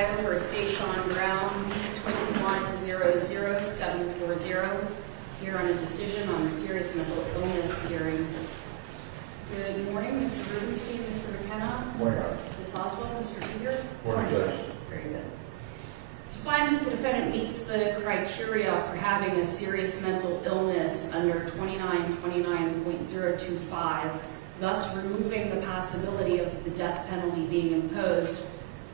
Tyler versus Deshaun Brown, B2100740, here on a decision on serious mental illness hearing. Good morning, Mr. Rubenstein, Mr. McKenna. Morning, Ms. Oswald, Mr. Teeger. Morning, Judge. Very good. To find that the defendant meets the criteria for having a serious mental illness under 2929.025, thus removing the possibility of the death penalty being imposed,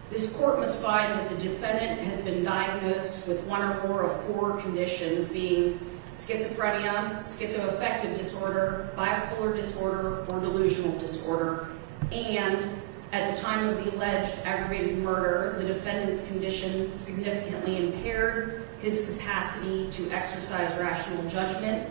this court must find that the defendant has been diagnosed with one or more of four conditions, being schizophrenia, schizoaffective disorder, bipolar disorder, or delusional disorder, and at the time of the alleged aggravated murder, the defendant's condition significantly impaired his capacity to exercise rational judgment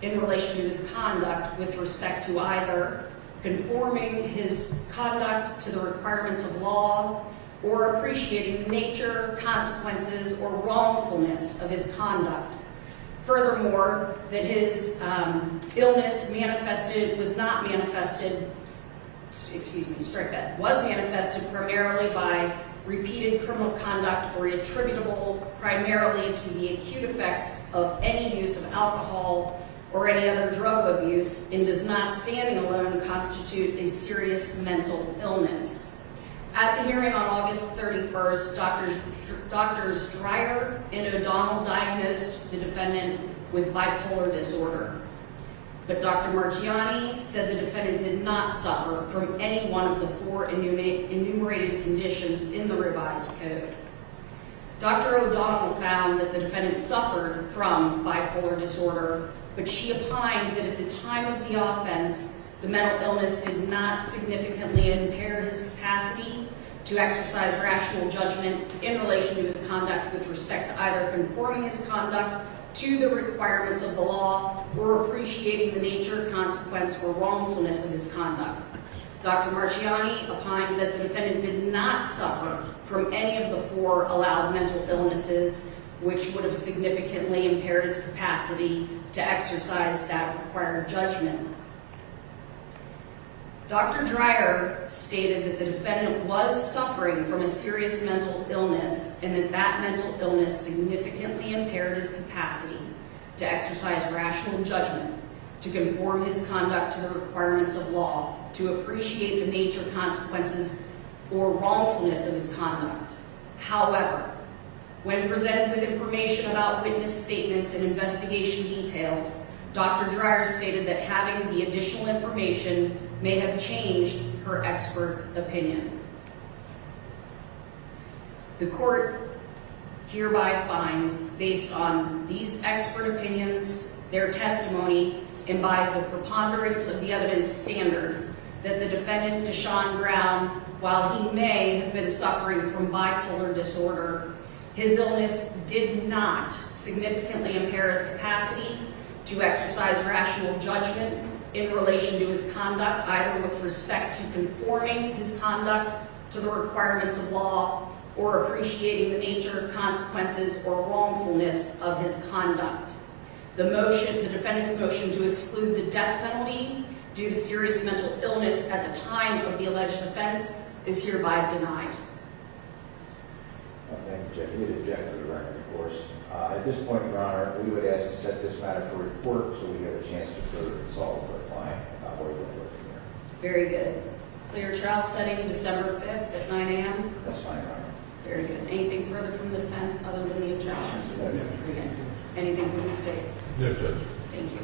in relation to his conduct with respect to either conforming his conduct to the requirements of law or appreciating the nature, consequences, or wrongfulness of his conduct. Furthermore, that his illness was manifested primarily by repeated criminal conduct or attributable primarily to the acute effects of any use of alcohol or any other drug abuse, and does not standing alone constitute a serious mental illness. At the hearing on August 31st, Doctors Dreyer and O'Donnell diagnosed the defendant with bipolar disorder. But Dr. Marchiani said the defendant did not suffer from any one of the four enumerated conditions in the revised code. Dr. O'Donnell found that the defendant suffered from bipolar disorder, but she opined that at the time of the offense, the mental illness did not significantly impair his capacity to exercise rational judgment in relation to his conduct with respect to either conforming his conduct to the requirements of the law or appreciating the nature, consequence, or wrongfulness of his conduct. Dr. Marchiani opined that the defendant did not suffer from any of the four allowed mental illnesses, which would have significantly impaired his capacity to exercise that required judgment. Dr. Dreyer stated that the defendant was suffering from a serious mental illness and that mental illness significantly impaired his capacity to exercise rational judgment, to conform his conduct to the requirements of law, to appreciate the nature, consequences, or wrongfulness of his conduct. However, when presented with information about witness statements and investigation details, Dr. Dreyer stated that having the additional information may have changed her expert opinion. The court hereby finds, based on these expert opinions, their testimony, and by the preponderance of the evidence standard, that the defendant, Deshaun Brown, while he may have been suffering from bipolar disorder, his illness did not significantly impair his capacity to exercise rational judgment in relation to his conduct, either with respect to conforming his conduct to the requirements of law or appreciating the nature, consequences, or wrongfulness of his conduct. The defendant's motion to exclude the death penalty due to serious mental illness at the time of the alleged offense is hereby denied. Thank you, Judge. We'd object for the record, of course. At this point, Your Honor, we would ask to set this matter for report so we have a chance to further consult with our client about where we're going from here. Very good. Clear trial setting December 5th at 9 a.m. That's fine, Your Honor. Very good. Anything further from the defense other than the objection? No, Judge. Okay. Anything from the state? No, Judge. Thank you.